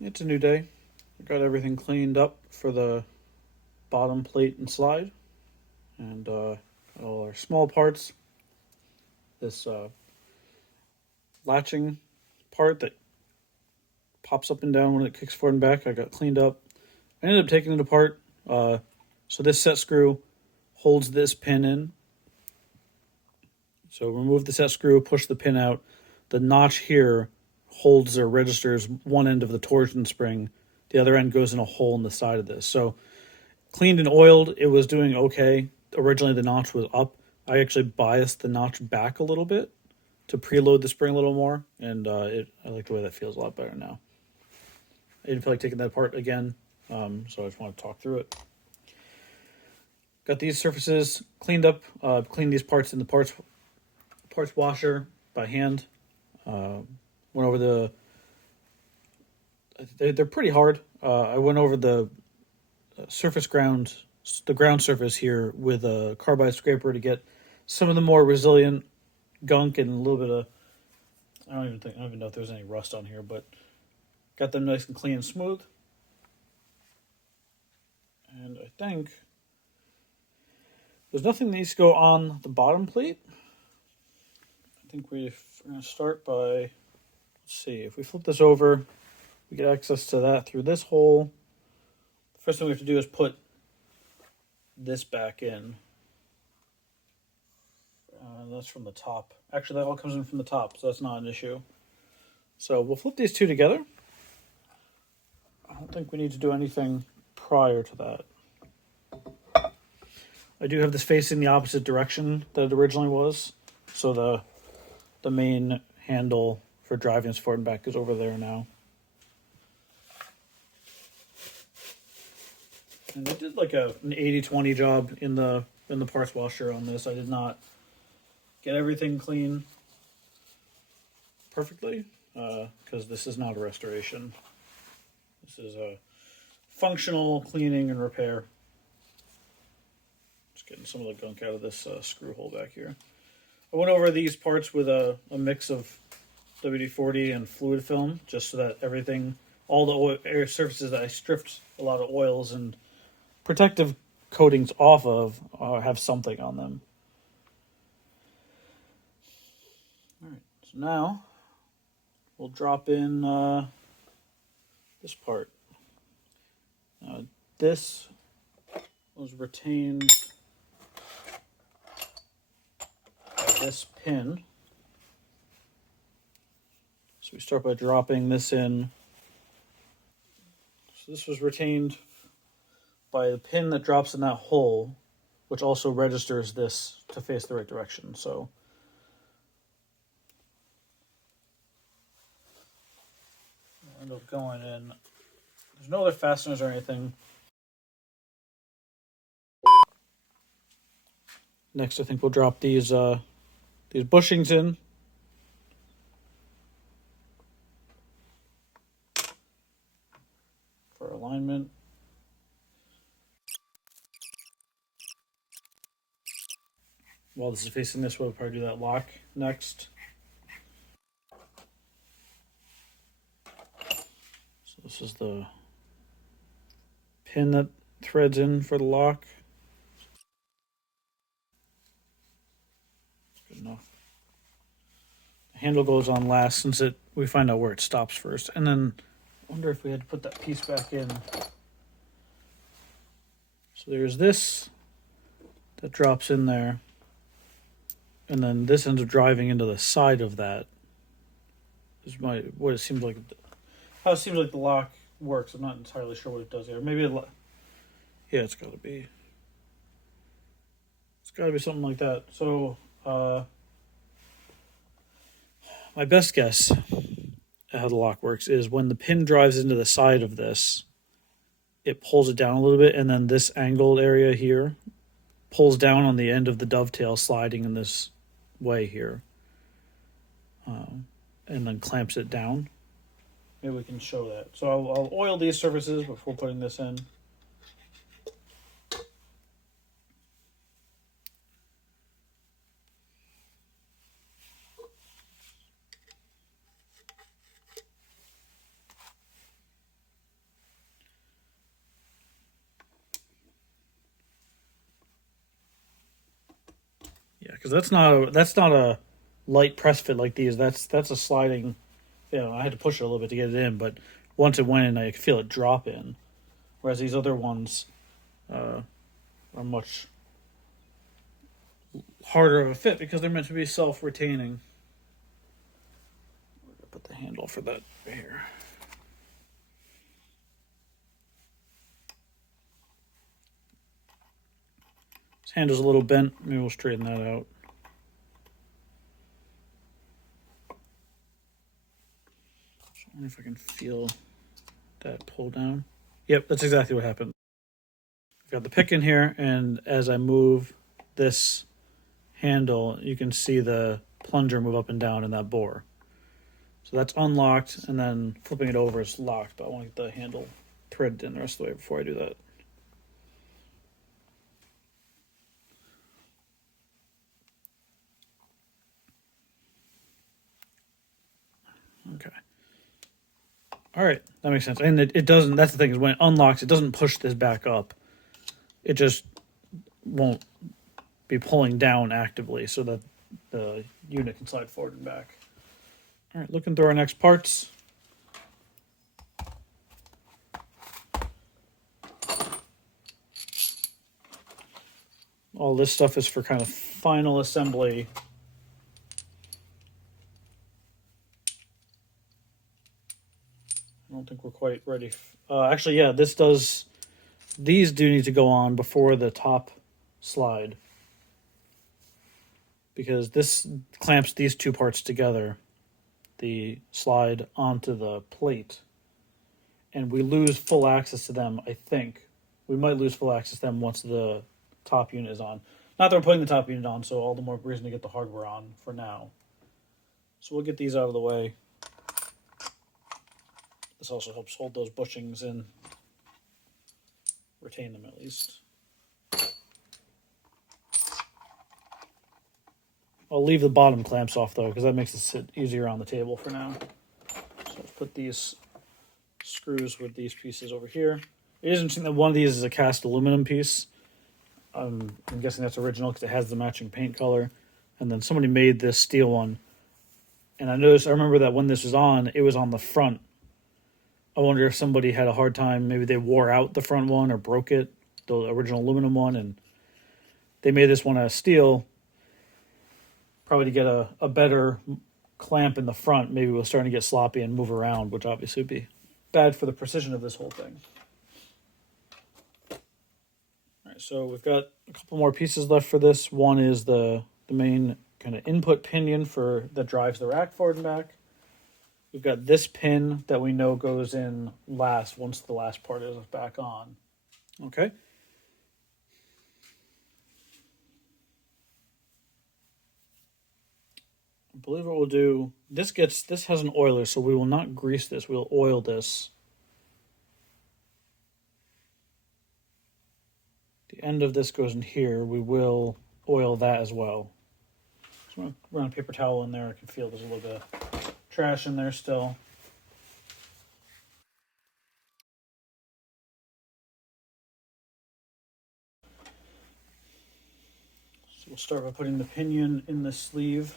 It's a new day. I got everything cleaned up for the bottom plate and slide, and all our small parts. This latching part that pops up and down when it kicks forward and back, I got cleaned up. I ended up taking it apart. So this set screw holds this pin in. So remove the set screw, push the pin out. The notch here holds or registers one end of the torsion spring. The other end goes in a hole in the side of this. So cleaned and oiled, it was doing okay. Originally the notch was up. I actually biased the notch back a little bit to preload the spring a little more, and I like the way that feels a lot better now. I didn't feel like taking that apart again, so I just want to talk through it. Got these surfaces cleaned up. Cleaned these parts in the parts washer by hand. Went over they're pretty hard. I went over the ground surface here with a carbide scraper to get some of the more resilient gunk and a little bit of, I don't even know if there's any rust on here, but got them nice and clean and smooth. And I think there's nothing that needs to go on the bottom plate. I think we're going to start by, let's see, if we flip this over, we get access to that through this hole. The first thing we have to do is put this back in. That's from the top. Actually, that all comes in from the top, so that's not an issue. So we'll flip these two together. I don't think we need to do anything prior to that. I do have this facing the opposite direction that it originally was. So the main handle for driving this forward and back is over there now. And I did like an 80-20 job in the parts washer on this. I did not get everything clean perfectly because this is not a restoration. This is a functional cleaning and repair. Just getting some of the gunk out of this screw hole back here. I went over these parts with a mix of WD-40 and fluid film just so that everything, all the air surfaces that I stripped a lot of oils and protective coatings off of have something on them. All right, so now we'll drop in this part. This was retained by this pin. So we start by dropping this in. So this was retained by the pin that drops in that hole, which also registers this to face the right direction. So I'll end up going in. There's no other fasteners or anything. Next, I think we'll drop these bushings in. For alignment. While this is facing this way, we'll probably do that lock next. So this is the pin that threads in for the lock. Good enough. The handle goes on last since we find out where it stops first. And then I wonder if we had to put that piece back in. So there's this that drops in there. And then this ends up driving into the side of that. This is how it seems like the lock works. I'm not entirely sure what it does here. Maybe it's got to be something like that. So my best guess at how the lock works is when the pin drives into the side of this, it pulls it down a little bit, and then this angled area here pulls down on the end of the dovetail sliding in this way here, and then clamps it down. Maybe we can show that. So I'll oil these surfaces before putting this in. because that's not a light press fit like these. That's a sliding. You know, I had to push it a little bit to get it in, but once it went in, I could feel it drop in. Whereas these other ones are much harder of a fit because they're meant to be self-retaining. Put the handle for that right here. This handle's a little bent. Maybe we'll straighten that out. I wonder if I can feel that pull down. Yep, that's exactly what happened. I've got the pick in here, and as I move this handle, you can see the plunger move up and down in that bore. So that's unlocked, and then flipping it over is locked, but I want to get the handle threaded in the rest of the way before I do that. Okay. All right, that makes sense. And it doesn't, that's the thing, is when it unlocks, it doesn't push this back up. It just won't be pulling down actively so that the unit can slide forward and back. All right, looking through our next parts. All this stuff is for kind of final assembly. I don't think we're quite ready. Actually, yeah, these do need to go on before the top slide, because this clamps these two parts together, the slide onto the plate, and we lose full access to them. I think we might lose full access to them once the top unit is on. Not that we're putting the top unit on, so all the more reason to get the hardware on for now. So we'll get these out of the way. This also helps hold those bushings in, retain them at least. I'll leave the bottom clamps off though, because that makes it sit easier on the table for now. So let's put these screws with these pieces over here. It is interesting that one of these is a cast aluminum piece. I'm guessing that's original because it has the matching paint color. And then somebody made this steel one. And I remember that when this was on, it was on the front. I wonder if somebody had a hard time, maybe they wore out the front one or broke it, the original aluminum one, and they made this one out of steel, probably to get a better clamp in the front. Maybe it was starting to get sloppy and move around, which obviously would be bad for the precision of this whole thing. All right, so we've got a couple more pieces left for this. One is the main kind of input pinion that drives the rack forward and back. We've got this pin that we know goes in last once the last part is back on. Okay. I believe what we'll do, this has an oiler, so we will not grease this. We'll oil this. The end of this goes in here. We will oil that as well. So I'm going to run a paper towel in there. I can feel there's a little bit of trash in there still. So we'll start by putting the pinion in the sleeve.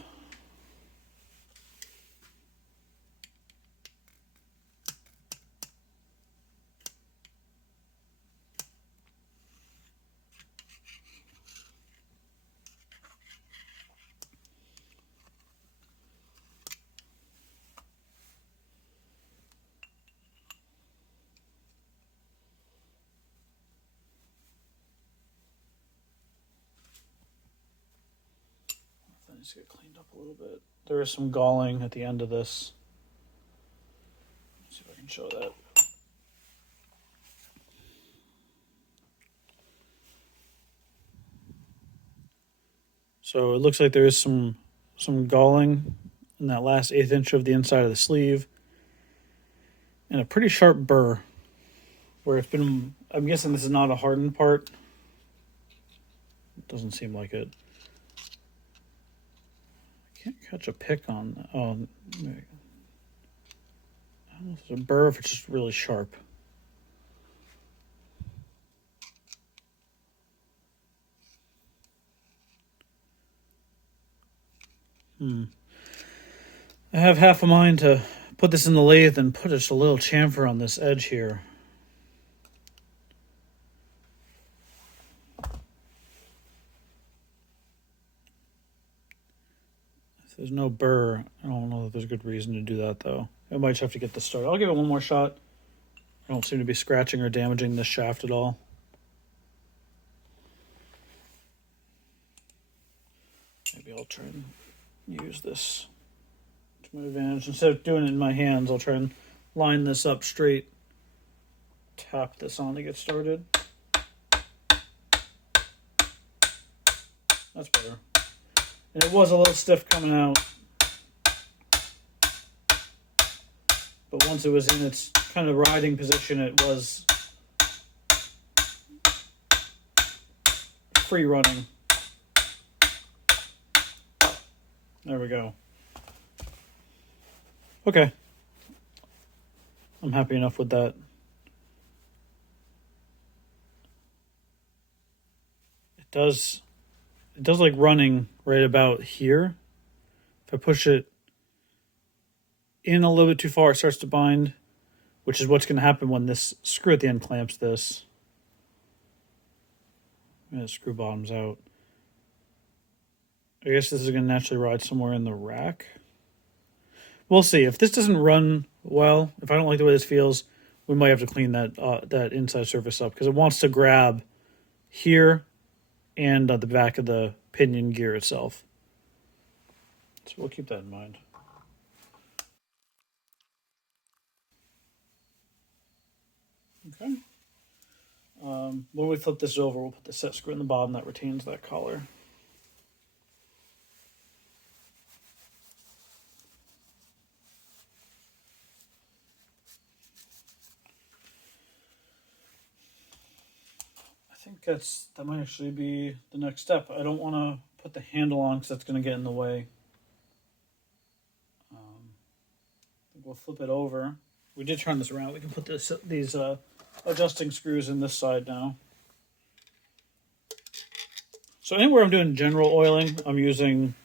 Needs to get cleaned up a little bit. There is some galling at the end of this. Let's see if I can show that. So it looks like there is some galling in that last 1/8 inch of the inside of the sleeve, and a pretty sharp burr where it's been. I'm guessing this is not a hardened part. It doesn't seem like it. Can't catch a pick on that. Oh, I don't know if it's a burr, if it's just really sharp. I have half a mind to put this in the lathe and put just a little chamfer on this edge here. If there's no burr, I don't know that there's a good reason to do that, though. I might just have to get this started. I'll give it one more shot. I don't seem to be scratching or damaging this shaft at all. Maybe I'll try and use this to my advantage. Instead of doing it in my hands, I'll try and line this up straight. Tap this on to get started. That's better. And it was a little stiff coming out. But once it was in its kind of riding position, it was free running. There we go. Okay. I'm happy enough with that. It does like running right about here. If I push it in a little bit too far, it starts to bind, which is what's going to happen when this screw at the end clamps this. And the screw bottoms out. I guess this is going to naturally ride somewhere in the rack. We'll see. If this doesn't run well, if I don't like the way this feels, we might have to clean that inside surface up, because it wants to grab here and at the back of the pinion gear itself. So we'll keep that in mind. Okay. When we flip this over, we'll put the set screw in the bottom that retains that collar. I think that might actually be the next step. I don't want to put the handle on because that's going to get in the way. I think we'll flip it over. We did turn this around. We can put these adjusting screws in this side now. So anywhere I'm doing general oiling, I'm using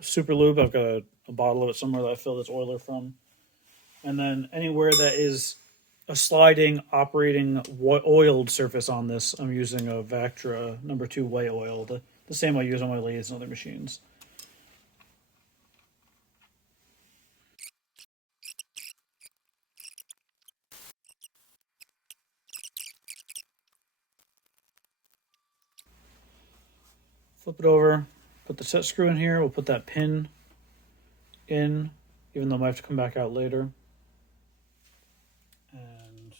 super lube. I've got a bottle of it somewhere that I fill this oiler from. And then anywhere that is a sliding, operating oiled surface on this, I'm using a Vactra #2 white oil, the same I use on my lathes and other machines. Flip it over, put the set screw in here. We'll put that pin in, even though I might have to come back out later. And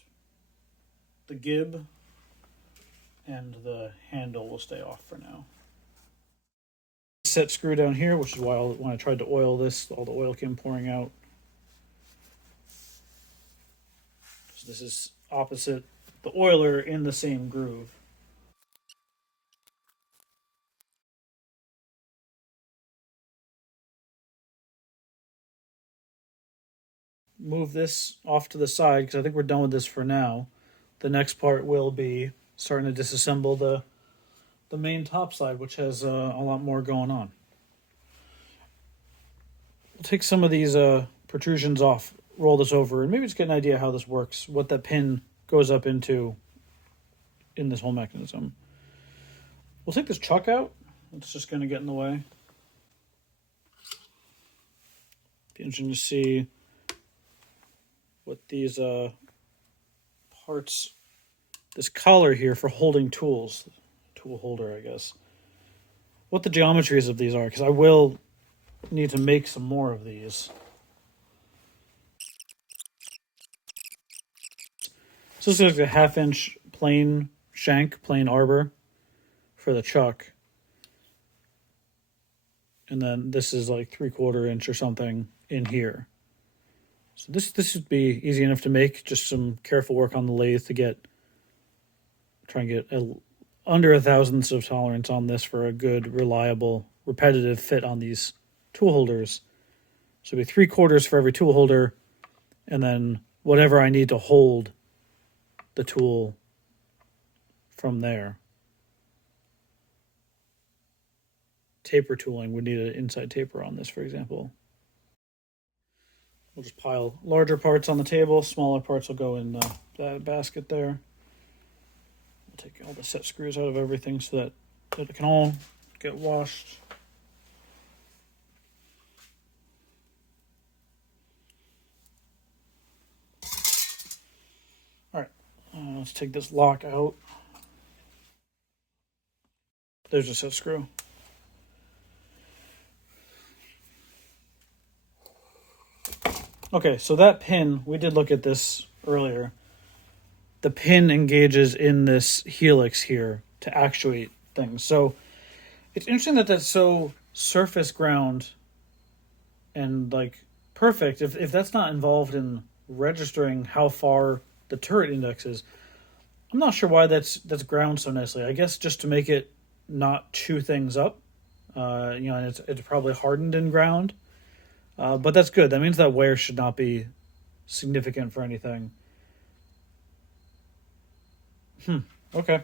the gib and the handle will stay off for now. Set screw down here, which is why when I tried to oil this, all the oil came pouring out. So this is opposite the oiler in the same groove. Move this off to the side because I think we're done with this for now. The next part will be starting to disassemble the main top side, which has a lot more going on. We'll take some of these protrusions off, roll this over, and maybe just get an idea how this works, what that pin goes up into in this whole mechanism. We'll take this chuck out. It's just going to get in the way. Be interesting to see what these parts, this collar here for holding tools, tool holder, I guess, what the geometries of these are, because I will need to make some more of these. So this is like a 1/2 inch plain shank, plain arbor for the chuck. And then this is like 3/4 inch or something in here. So this should be easy enough to make. Just some careful work on the lathe to try and get under 1/1000th of tolerance on this for a good, reliable, repetitive fit on these tool holders. So it'll be 3/4 for every tool holder, and then whatever I need to hold the tool from there. taper tooling would need an inside taper on this, for example. We'll just pile larger parts on the table, smaller parts will go in that basket there. We'll take all the set screws out of everything so that it can all get washed. All right, let's take this lock out. There's a set screw. Okay, so that pin, we did look at this earlier. The pin engages in this helix here to actuate things. So it's interesting that that's so surface ground and like perfect. If that's not involved in registering how far the turret index is, I'm not sure why that's ground so nicely. I guess just to make it not chew things up. And it's probably hardened in ground. But that's good. That means that wear should not be significant for anything. Okay.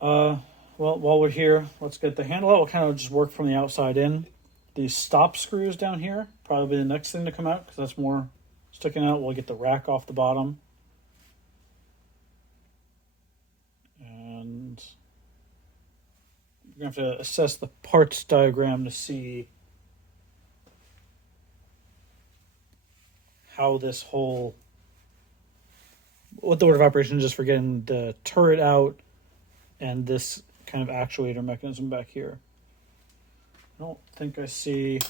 Well, while we're here, let's get the handle out. We'll kind of just work from the outside in. These stop screws down here, probably the next thing to come out because that's more sticking out. We'll get the rack off the bottom. And we're going to have to assess the parts diagram to see how this whole, what the order of operations is for getting the turret out and this kind of actuator mechanism back here. I don't think I see.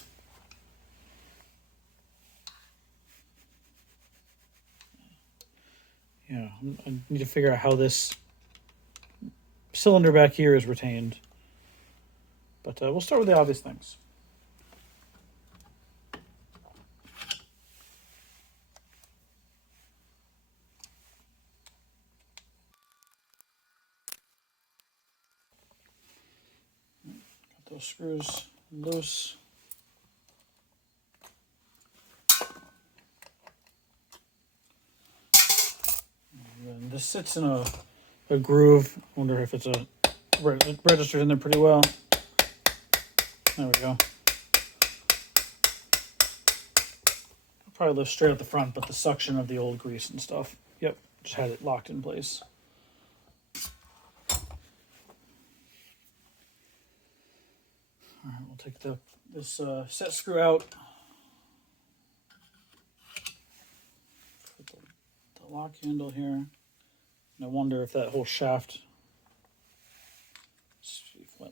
Yeah, I need to figure out how this cylinder back here is retained. But we'll start with the obvious things. Those screws loose. And then this sits in a groove. I wonder if it's registered in there pretty well. There we go. Probably lift straight at the front, but the suction of the old grease and stuff. Yep, just had it locked in place. All right, we'll take this set screw out. Put the lock handle here. And I wonder if that whole shaft,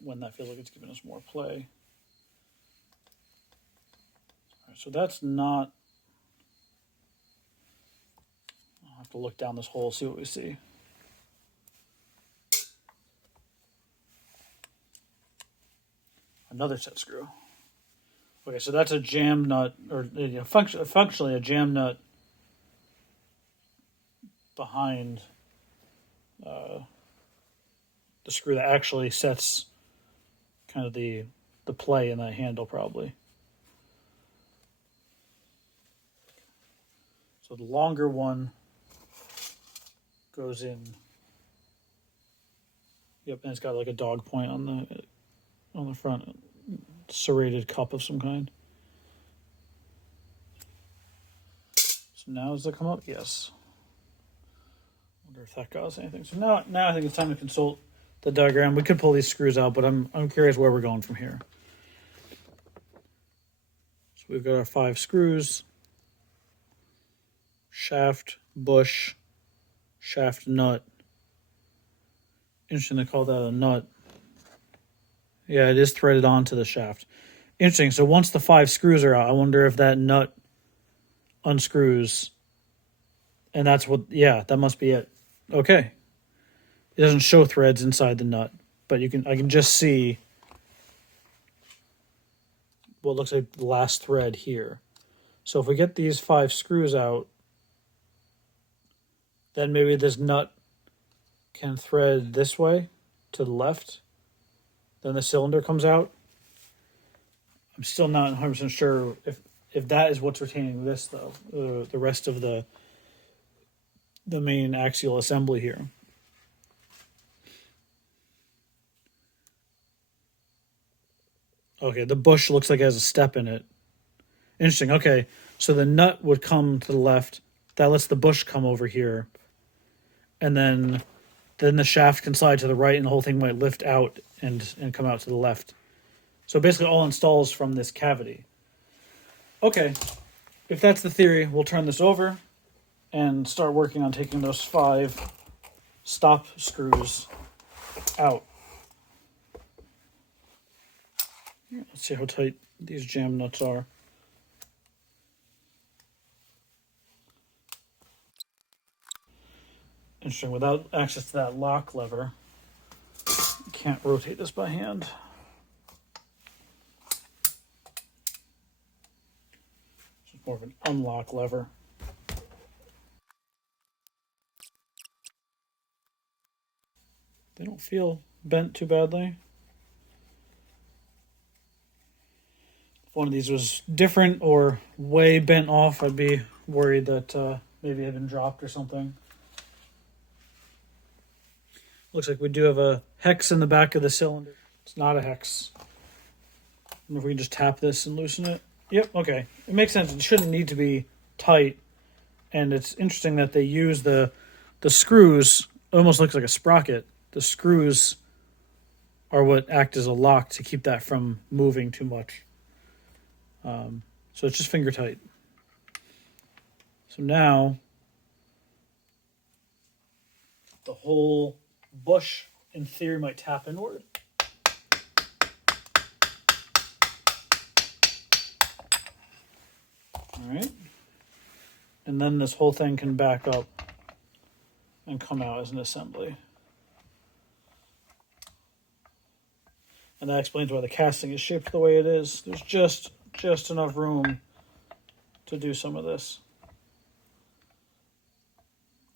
when that feels like it's giving us more play. All right, so that's not, I'll have to look down this hole, see what we see. Another set screw. Okay, so that's a jam nut, or functionally a jam nut behind the screw that actually sets kind of the play in that handle, probably. So the longer one goes in. Yep, and it's got like a dog point on the front, serrated cup of some kind. So now does it come up? Yes. Wonder if that caused anything. So now I think it's time to consult the diagram. We could pull these screws out, but I'm curious where we're going from here. So we've got our 5 screws, shaft, bush, shaft, nut. Interesting to call that a nut. Yeah, it is threaded onto the shaft. Interesting. So once the 5 screws are out, I wonder if that nut unscrews. And that's what, yeah, that must be it. Okay. It doesn't show threads inside the nut, but I can just see what looks like the last thread here. So if we get these 5 screws out, then maybe this nut can thread this way to the left. Then the cylinder comes out. I'm still not 100% sure if that is what's retaining this, though. The rest of the main axial assembly here. Okay, the bush looks like it has a step in it. Interesting. Okay, so the nut would come to the left. That lets the bush come over here. And then the shaft can slide to the right and the whole thing might lift out and come out to the left. So basically all installs from this cavity. Okay, if that's the theory, we'll turn this over and start working on taking those 5 stop screws out. Let's see how tight these jam nuts are. Interesting, without access to that lock lever, you can't rotate this by hand. It's more of an unlock lever. They don't feel bent too badly. If one of these was different or way bent off, I'd be worried that maybe it had been dropped or something. Looks like we do have a hex in the back of the cylinder. It's not a hex. I wonder if we can just tap this and loosen it. Yep, okay. It makes sense. It shouldn't need to be tight. And it's interesting that they use the screws. It almost looks like a sprocket. The screws are what act as a lock to keep that from moving too much. So it's just finger tight. So now the whole bush, in theory, might tap inward. All right. And then this whole thing can back up and come out as an assembly. And that explains why the casting is shaped the way it is. There's just enough room to do some of this.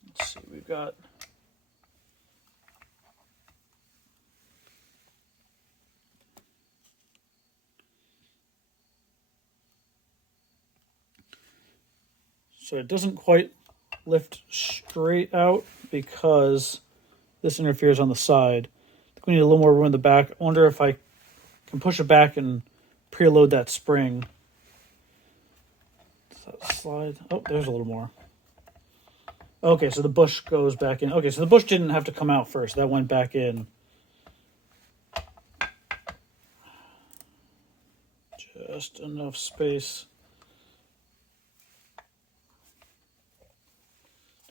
Let's see, we've got so it doesn't quite lift straight out because this interferes on the side. I think we need a little more room in the back. I wonder if I can push it back and preload that spring. Does that slide? Oh, there's a little more. Okay, so the bush goes back in. Okay, so the bush didn't have to come out first. That went back in. Just enough space.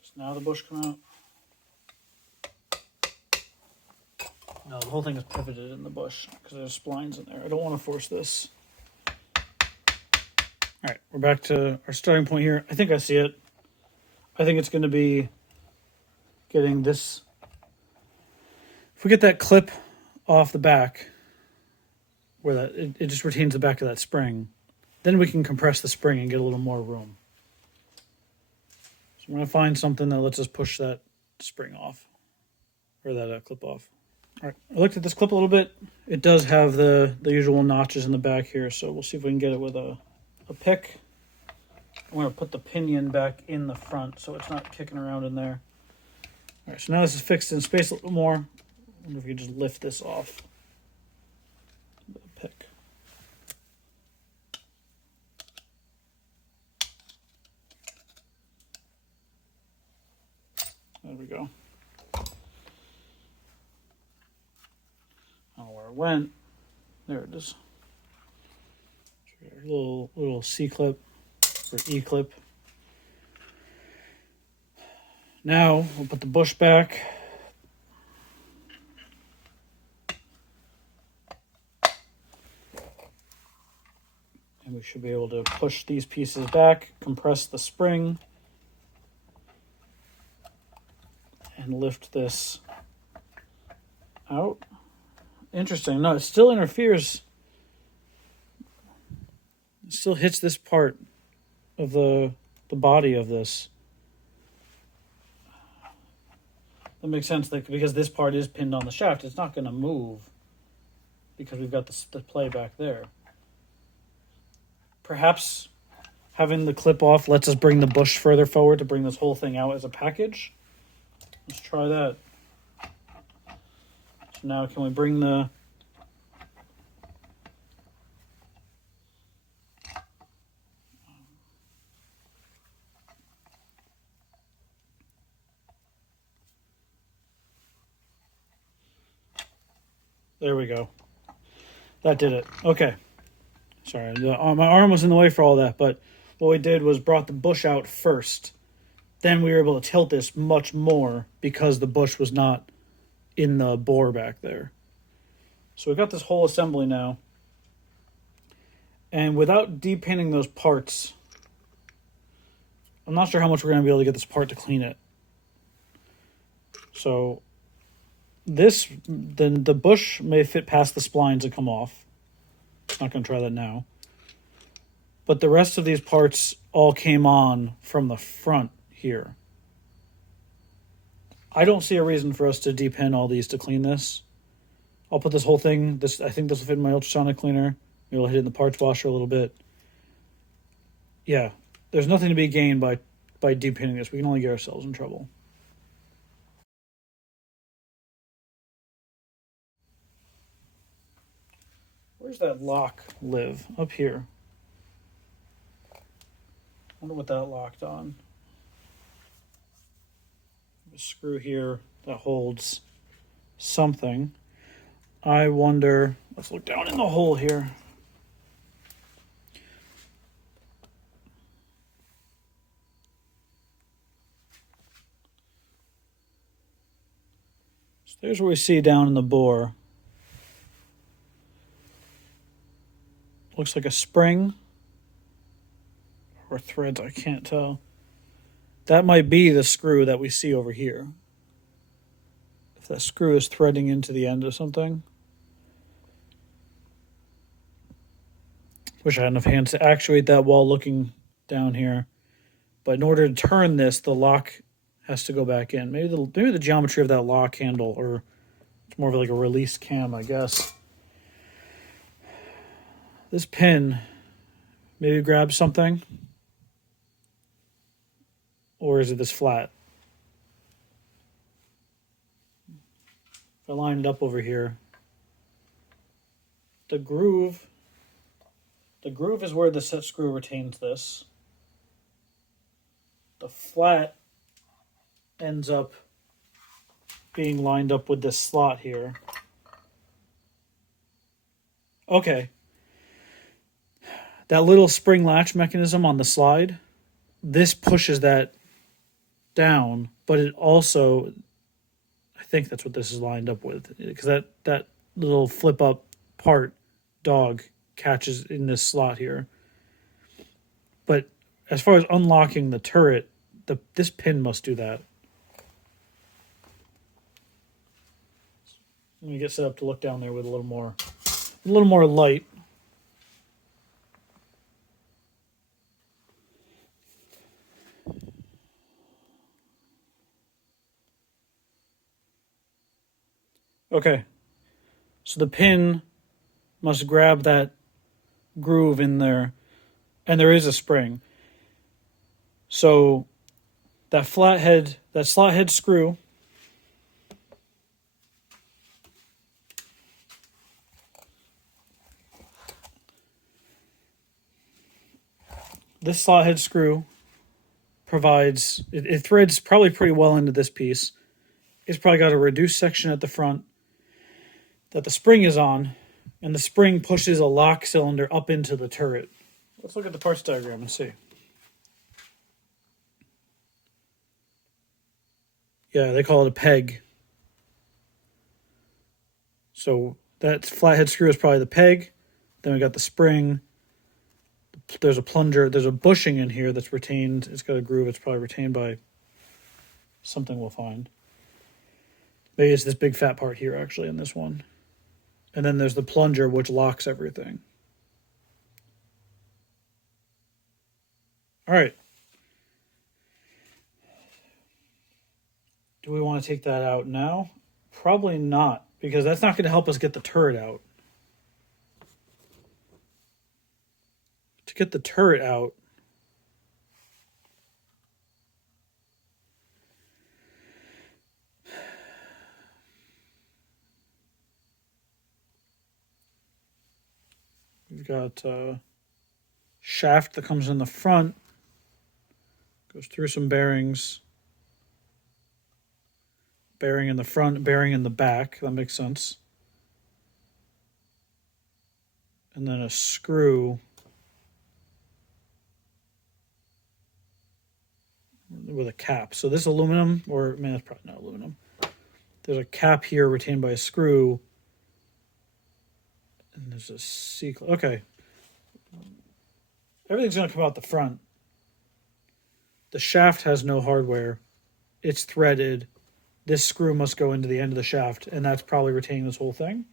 Does now the bush come out? No, the whole thing is pivoted in the bush because there's splines in there. I don't want to force this. All right, we're back to our starting point here. I think I see it. I think it's going to be getting this. If we get that clip off the back, where that it just retains the back of that spring, then we can compress the spring and get a little more room. So I'm going to find something that lets us push that spring off, or that clip off. All right, I looked at this clip a little bit. It does have the usual notches in the back here, so we'll see if we can get it with a pick. I'm going to put the pinion back in the front so it's not kicking around in there. All right, so now this is fixed in space a little more. I wonder if we can just lift this off with a pick. There we go. I don't know where it went. There it is. Little C-clip or E-clip. Now we'll put the bush back. And we should be able to push these pieces back, compress the spring, and lift this out. Interesting. No, it still interferes. It still hits this part of the body of this. That makes sense because this part is pinned on the shaft. It's not going to move because we've got the play back there. Perhaps having the clip off lets us bring the bush further forward to bring this whole thing out as a package. Let's try that. So now can we bring the There we go. That did it. Okay. Sorry, my arm was in the way for all that, but what we did was brought the bush out first. Then we were able to tilt this much more because the bush was not in the bore back there. So we got this whole assembly now. And without depinning those parts, I'm not sure how much we're going to be able to get this part to clean it. So the bush may fit past the splines and come off. Not going to try that now. But the rest of these parts all came on from the front here. I don't see a reason for us to depin all these to clean this. I'll put this whole thing, I think this will fit in my ultrasonic cleaner. Maybe we'll hit it in the parts washer a little bit. Yeah, there's nothing to be gained by depinning this. We can only get ourselves in trouble. Where's that lock live? Up here. I wonder what that locked on. A screw here that holds something. I wonder, let's look down in the hole here. So there's where we see down in the bore. Looks like a spring or threads, I can't tell. That might be the screw that we see over here. If that screw is threading into the end of something. Wish I had enough hands to actuate that while looking down here. But in order to turn this, the lock has to go back in. Maybe the geometry of that lock handle, or it's more of like a release cam, I guess. This pin maybe grabs something. Or is it this flat? If I line it up over here, the groove is where the set screw retains this. The flat ends up being lined up with this slot here. Okay. That little spring latch mechanism on the slide, this pushes that down, but it also, I think that's what this is lined up with, because that little flip up part dog catches in this slot here. But as far as unlocking the turret, this pin must do that. Let me get set up to look down there with a little more light. Okay, so the pin must grab that groove in there, and there is a spring. So that slot head screw, this slot head screw provides, it threads probably pretty well into this piece. It's probably got a reduced section at the front that the spring is on, and the spring pushes a lock cylinder up into the turret. Let's look at the parts diagram and see. Yeah, they call it a peg. So that flathead screw is probably the peg. Then we got the spring. There's a plunger. There's a bushing in here that's retained. It's got a groove. It's probably retained by something we'll find. Maybe it's this big fat part here, actually, in this one. And then there's the plunger, which locks everything. All right. Do we want to take that out now? Probably not, because that's not going to help us get the turret out. To get the turret out, we've got a shaft that comes in the front, goes through some bearings. Bearing in the front, bearing in the back. That makes sense. and then a screw with a cap. So this aluminum, or man, it's probably not aluminum. There's a cap here retained by a screw, and there's a C-clip. Okay, everything's going to come out the front. The shaft has no hardware. It's threaded. This screw must go into the end of the shaft, and that's probably retaining this whole thing.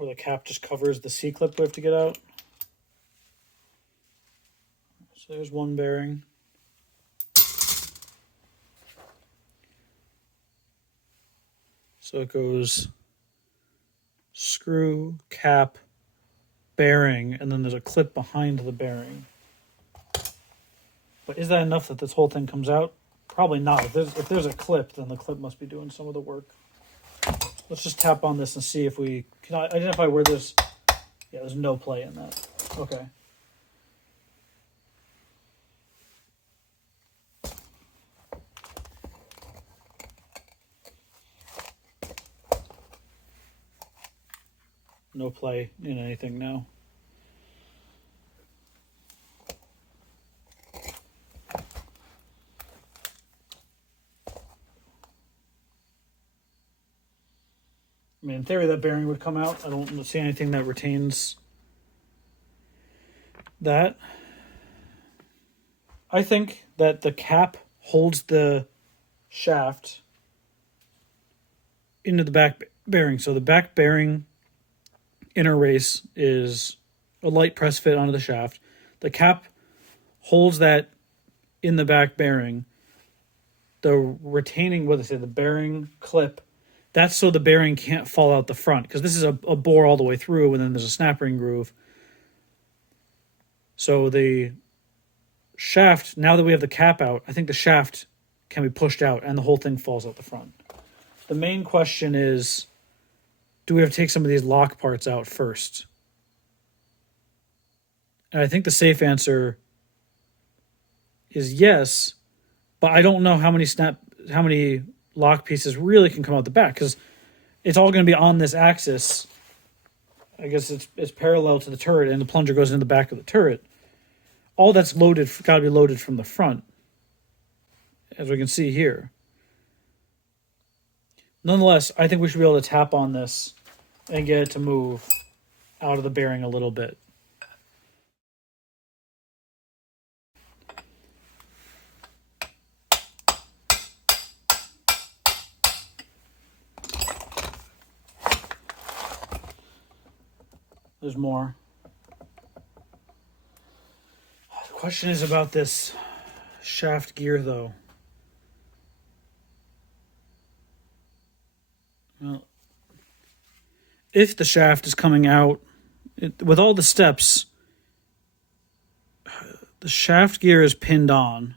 Or the cap just covers the C-clip we have to get out. So there's one bearing. So it goes screw, cap, bearing, and then there's a clip behind the bearing. But is that enough that this whole thing comes out? Probably not. If there's a clip, then the clip must be doing some of the work. Let's just tap on this and see if we can identify where there's... Yeah, there's no play in that. Okay. No play in anything now. I mean, in theory, that bearing would come out. I don't see anything that retains that. I think that the cap holds the shaft into the back bearing. So the back bearing inner race is a light press fit onto the shaft. The cap holds that in the back bearing. The retaining, the bearing clip, that's so the bearing can't fall out the front, because this is a bore all the way through, and then there's a snap ring groove. So the shaft, now that we have the cap out, I think the shaft can be pushed out and the whole thing falls out the front. The main question is, do we have to take some of these lock parts out first? And I think the safe answer is yes, but I don't know how many lock pieces really can come out the back, because it's all going to be on this axis. I guess it's parallel to the turret, and the plunger goes into the back of the turret. All that's loaded, got to be loaded from the front, as we can see here. Nonetheless, I think we should be able to tap on this and get it to move out of the bearing a little bit. There's more. The question is about this shaft gear, though. Well, if the shaft is coming out, with all the steps, the shaft gear is pinned on.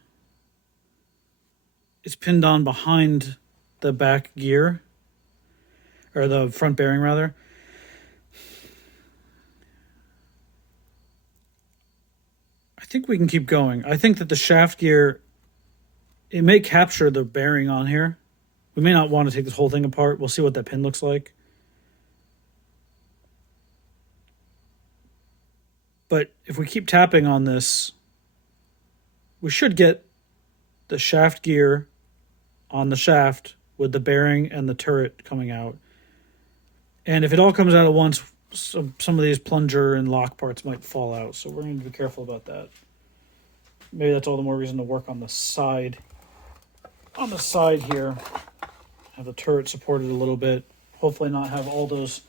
It's pinned on behind the back gear, or the front bearing, rather. I think we can keep going. I think that the shaft gear, it may capture the bearing on here. We may not want to take this whole thing apart. We'll see what that pin looks like. But if we keep tapping on this, we should get the shaft gear on the shaft with the bearing and the turret coming out. And if it all comes out at once, some of these plunger and lock parts might fall out. So we're going to be careful about that. Maybe that's all the more reason to work on the side. On the side here, have the turret supported a little bit. Hopefully not have all those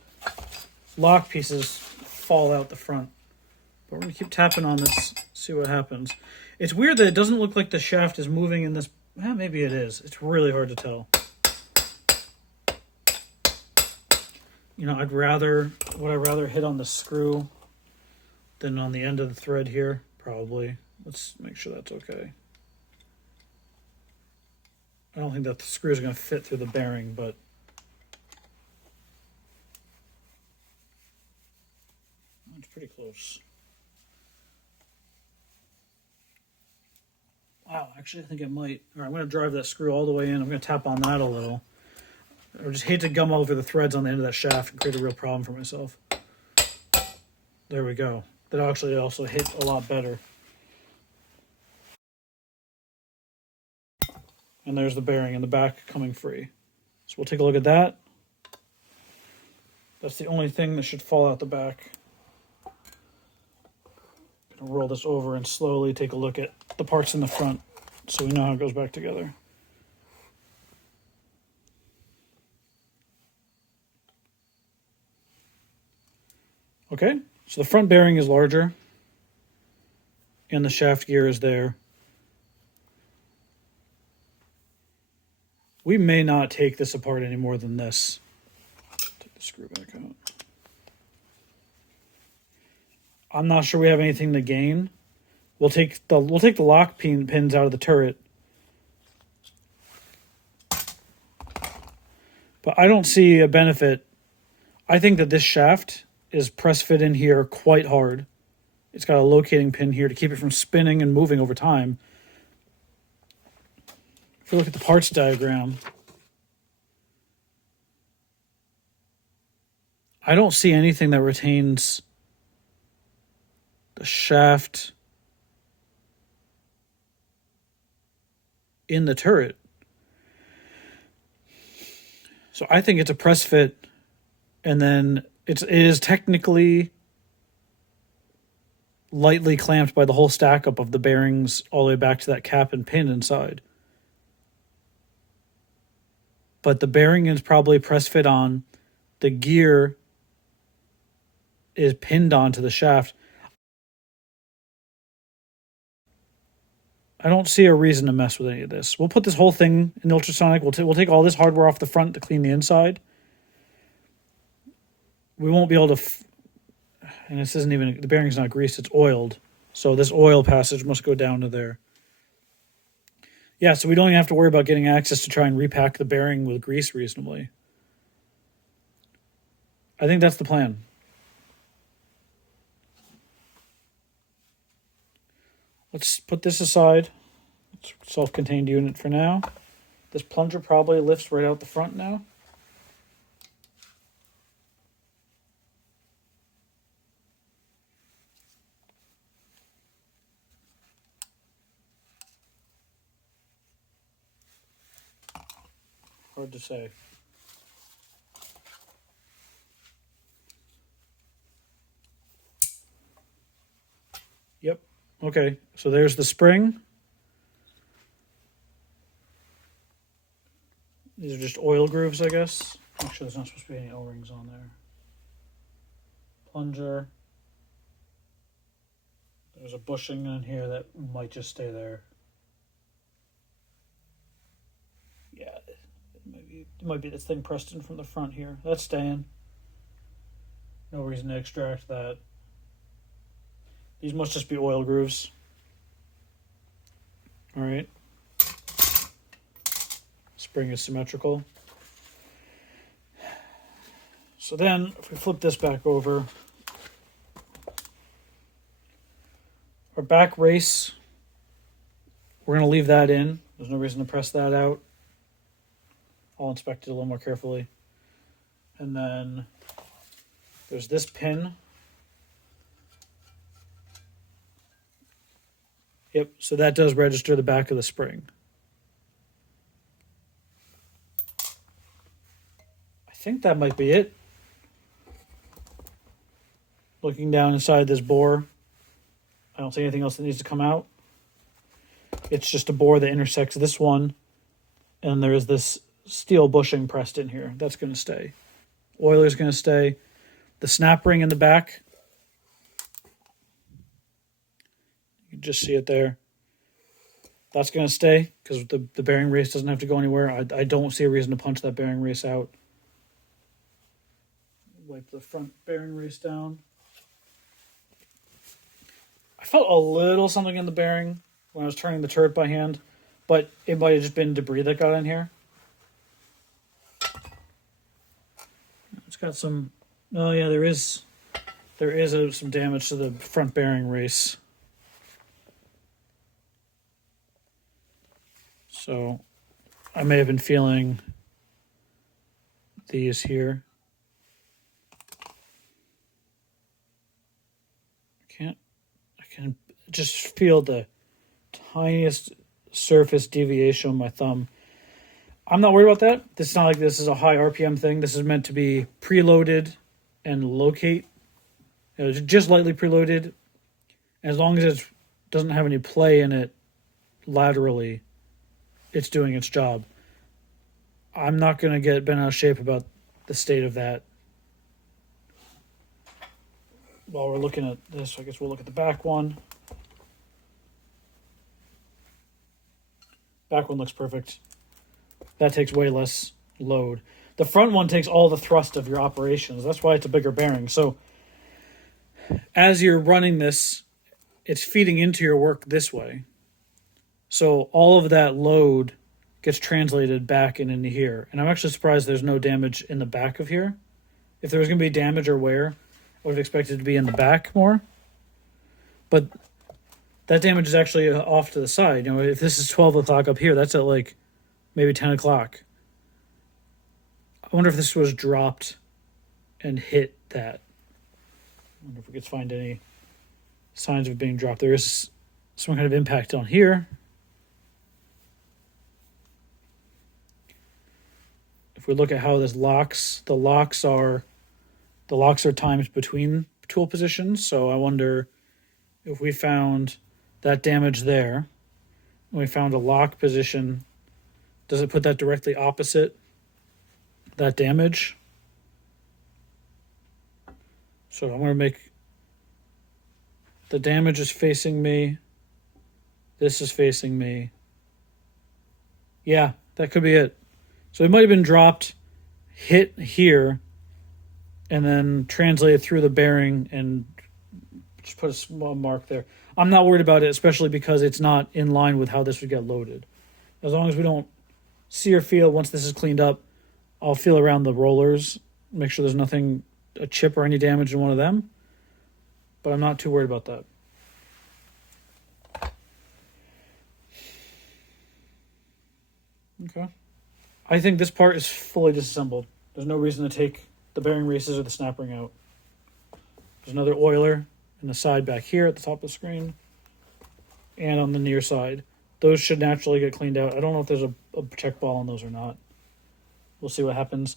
lock pieces fall out the front. But we're going to keep tapping on this, see what happens. It's weird that it doesn't look like the shaft is moving in this. Well, maybe it is. It's really hard to tell. You know, would I rather hit on the screw than on the end of the thread here? Probably. Let's make sure that's okay. I don't think that the screw is going to fit through the bearing, but it's pretty close. Wow, actually I think it might. All right, I'm going to drive that screw all the way in. I'm going to tap on that a little. I just hate to gum over the threads on the end of that shaft and create a real problem for myself. There we go. That actually also hit a lot better. And there's the bearing in the back coming free. So we'll take a look at that. That's the only thing that should fall out the back. Gonna roll this over and slowly take a look at the parts in the front so we know how it goes back together. Okay, so the front bearing is larger and the shaft gear is there. We may not take this apart any more than this. Take the screw back out. I'm not sure we have anything to gain. We'll take the lock pins out of the turret. But I don't see a benefit. I think that this shaft is press fit in here quite hard. It's got a locating pin here to keep it from spinning and moving over time. If you look at the parts diagram, I don't see anything that retains the shaft in the turret. So I think it's a press fit, and then it is technically lightly clamped by the whole stack up of the bearings all the way back to that cap and pin inside. But the bearing is probably press fit on. The gear is pinned onto the shaft. I don't see a reason to mess with any of this. We'll put this whole thing in ultrasonic. We'll take all this hardware off the front to clean the inside. We won't be able to, and this isn't even, the bearing's not greased, it's oiled. So this oil passage must go down to there. Yeah, so we don't even have to worry about getting access to try and repack the bearing with grease reasonably. I think that's the plan. Let's put this aside. It's a self-contained unit for now. This plunger probably lifts right out the front now. Hard to say. Yep. Okay, so there's the spring. These are just oil grooves, I guess. Make sure there's not supposed to be any O-rings on there. Plunger. There's a bushing in here that might just stay there. Yeah, it might be this thing pressed in from the front here. That's staying. No reason to extract that. These must just be oil grooves. All right. Spring is symmetrical. So then, if we flip this back over, our back race, we're going to leave that in. There's no reason to press that out. I'll inspect it a little more carefully. And then there's this pin. Yep, so that does register the back of the spring. I think that might be it. Looking down inside this bore, I don't see anything else that needs to come out. It's just a bore that intersects this one, and there is this steel bushing pressed in here. That's going to stay. Oiler's going to stay. The snap ring in the back, you can just see it there. That's going to stay because the bearing race doesn't have to go anywhere. I don't see a reason to punch that bearing race out. Wipe the front bearing race down. I felt a little something in the bearing when I was turning the turret by hand, but it might have just been debris that got in here. It's got some. Oh yeah, there is some damage to the front bearing race. So I may have been feeling these here. I can just feel the tiniest surface deviation on my thumb. I'm not worried about that. It's not like this is a high RPM thing. This is meant to be preloaded and locate. Just lightly preloaded. As long as it doesn't have any play in it laterally, it's doing its job. I'm not going to get bent out of shape about the state of that. While we're looking at this, I guess we'll look at the back one. Back one looks perfect. That takes way less load. The front one takes all the thrust of your operations. That's why it's a bigger bearing. So as you're running this, it's feeding into your work this way. So all of that load gets translated back and into here. And I'm actually surprised there's no damage in the back of here. If there was going to be damage or wear, I would have expected it to be in the back more. But that damage is actually off to the side. You know, if this is 12 o'clock up here, that's at like maybe 10 o'clock. I wonder if this was dropped and hit that. I wonder if we could find any signs of it being dropped. There is some kind of impact on here. If we look at how this locks, the locks are timed between tool positions. So I wonder if we found that damage there, and we found a lock position, does it put that directly opposite that damage? So I'm going to make the damage is facing me. This is facing me. Yeah, that could be it. So it might have been dropped, hit here, and then translated through the bearing and just put a small mark there. I'm not worried about it, especially because it's not in line with how this would get loaded. As long as we don't see or feel, once this is cleaned up, I'll feel around the rollers, make sure there's nothing, a chip or any damage in one of them. But I'm not too worried about that. Okay. I think this part is fully disassembled. There's no reason to take the bearing races or the snap ring out. There's another oiler in the side back here at the top of the screen and on the near side. Those should naturally get cleaned out. I don't know if there's a check ball on those or not. We'll see what happens.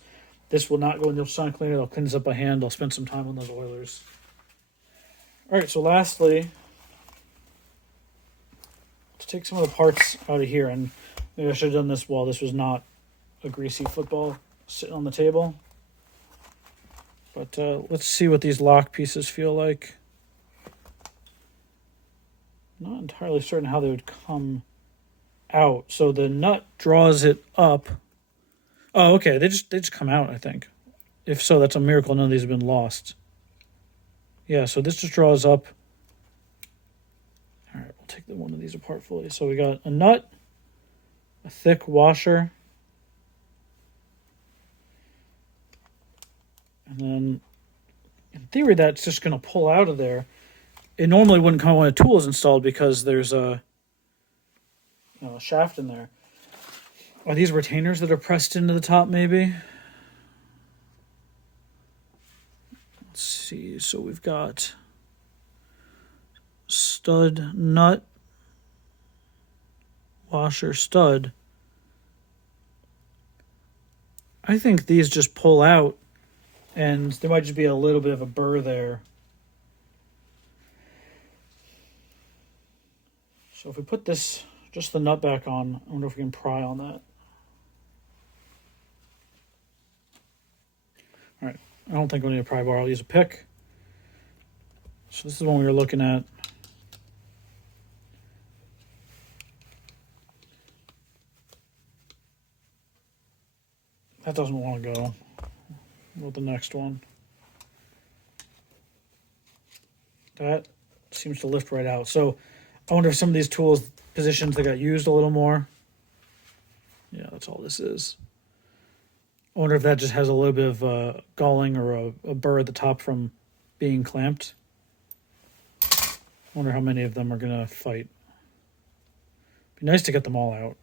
This will not go in the ultrasonic cleaner. I'll clean this up by hand. I'll spend some time on those oilers. All right, so lastly, let's take some of the parts out of here. And maybe I should have done this while this was not a greasy football sitting on the table. But let's see what these lock pieces feel like. Not entirely certain how they would come out. So the nut draws it up. Oh, okay. They just come out, I think. If so, that's a miracle none of these have been lost. Yeah, so this just draws up. All right, we'll take one of these apart fully. So we got a nut, a thick washer, and then in theory that's just going to pull out of there. It normally wouldn't come when a tool is installed because there's a shaft in there. Are these retainers that are pressed into the top maybe? Let's see. So we've got stud, nut, washer, stud. I think these just pull out and there might just be a little bit of a burr there. So if we put this, just the nut back on, I wonder if we can pry on that. All right, I don't think we'll need a pry bar. I'll use a pick. So this is the one we were looking at. That doesn't want to go. What the next one? That seems to lift right out. So I wonder if some of these tools positions, they got used a little more. Yeah, that's all this is. I wonder if that just has a little bit of galling or a burr at the top from being clamped. I wonder how many of them are going to fight. Be nice to get them all out.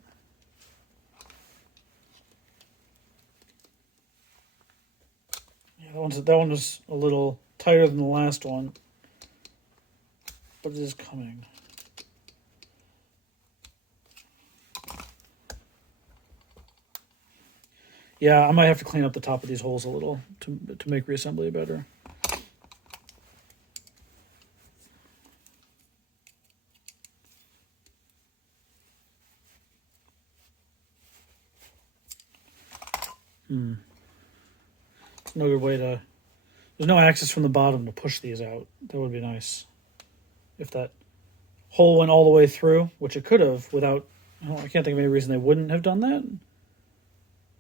Yeah, that one was a little tighter than the last one, but it is coming. Yeah, I might have to clean up the top of these holes a little to make reassembly better. It's no good way to... There's no access from the bottom to push these out. That would be nice. If that hole went all the way through, which it could have without... Oh, I can't think of any reason they wouldn't have done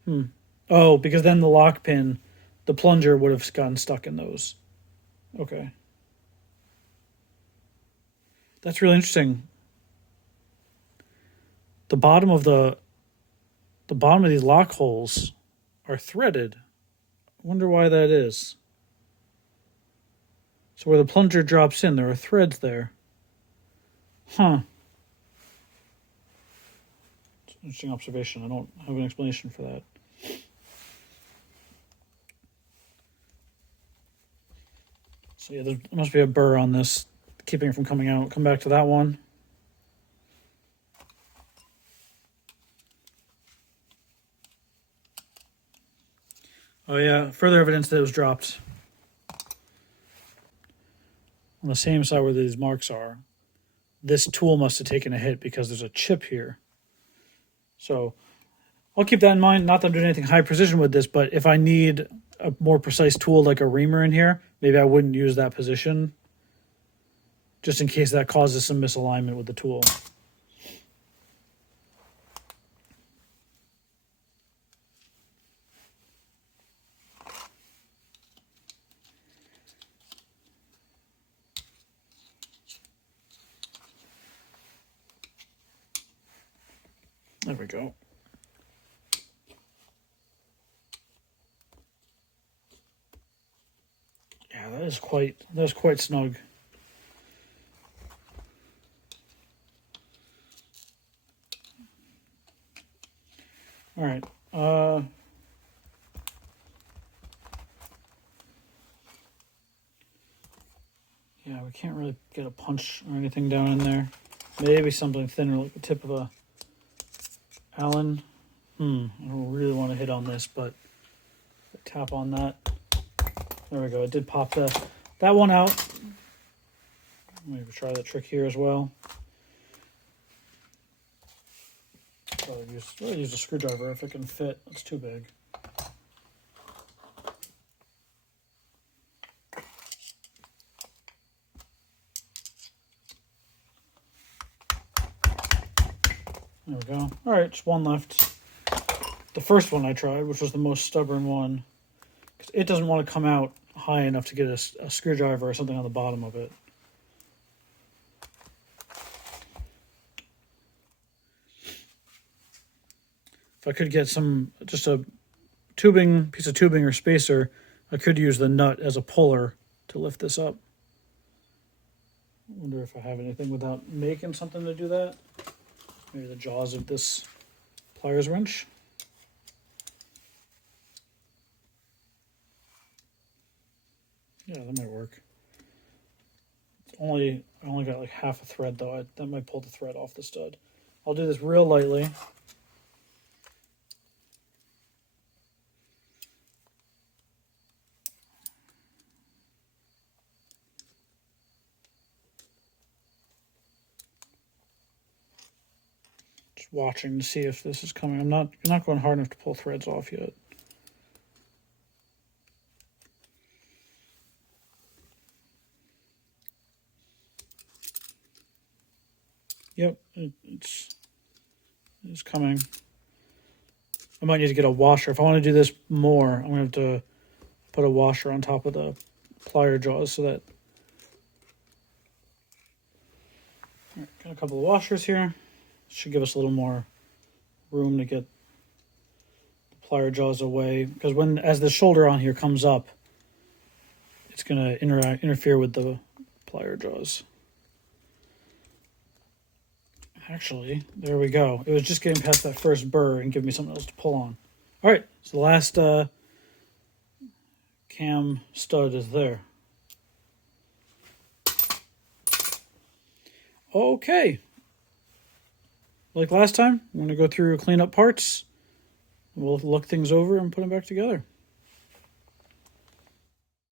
that. Oh, because then the lock pin, the plunger would have gotten stuck in those. Okay. That's really interesting. The bottom of these lock holes are threaded. I wonder why that is. So where the plunger drops in, there are threads there. Huh. It's an interesting observation. I don't have an explanation for that. So yeah, there must be a burr on this, keeping it from coming out. Come back to that one. Oh yeah, further evidence that it was dropped. On the same side where these marks are, this tool must have taken a hit because there's a chip here. So I'll keep that in mind. Not that I'm doing anything high precision with this, but if I need a more precise tool like a reamer in here, maybe I wouldn't use that position, just in case that causes some misalignment with the tool. There we go. Yeah, that is quite snug. All right. Yeah, we can't really get a punch or anything down in there. Maybe something thinner, like the tip of a Allen. I don't really want to hit on this, but tap on that. There we go. It did pop that one out. Maybe try that trick here as well. I'll use a screwdriver if it can fit. It's too big. There we go. All right, just one left. The first one I tried, which was the most stubborn one, because it doesn't want to come out high enough to get a screwdriver or something on the bottom of it. If I could get just a piece of tubing or spacer, I could use the nut as a puller to lift this up. I wonder if I have anything without making something to do that. Maybe the jaws of this pliers wrench. Yeah, that might work. I only got like half a thread though. That might pull the thread off the stud. I'll do this real lightly. Just watching to see if this is coming. I'm not going hard enough to pull threads off yet. Yep, it's coming. I might need to get a washer. If I want to do this more, I'm going to have to put a washer on top of the plier jaws so that... All right, got a couple of washers here. Should give us a little more room to get plier jaws away, because as the shoulder on here comes up, it's going to interfere with the plier jaws. Actually, there we go. It was just getting past that first burr and giving me something else to pull on. All right, so the last cam stud is there. Okay. Like last time, I'm going to go through clean up parts. We'll look things over and put them back together.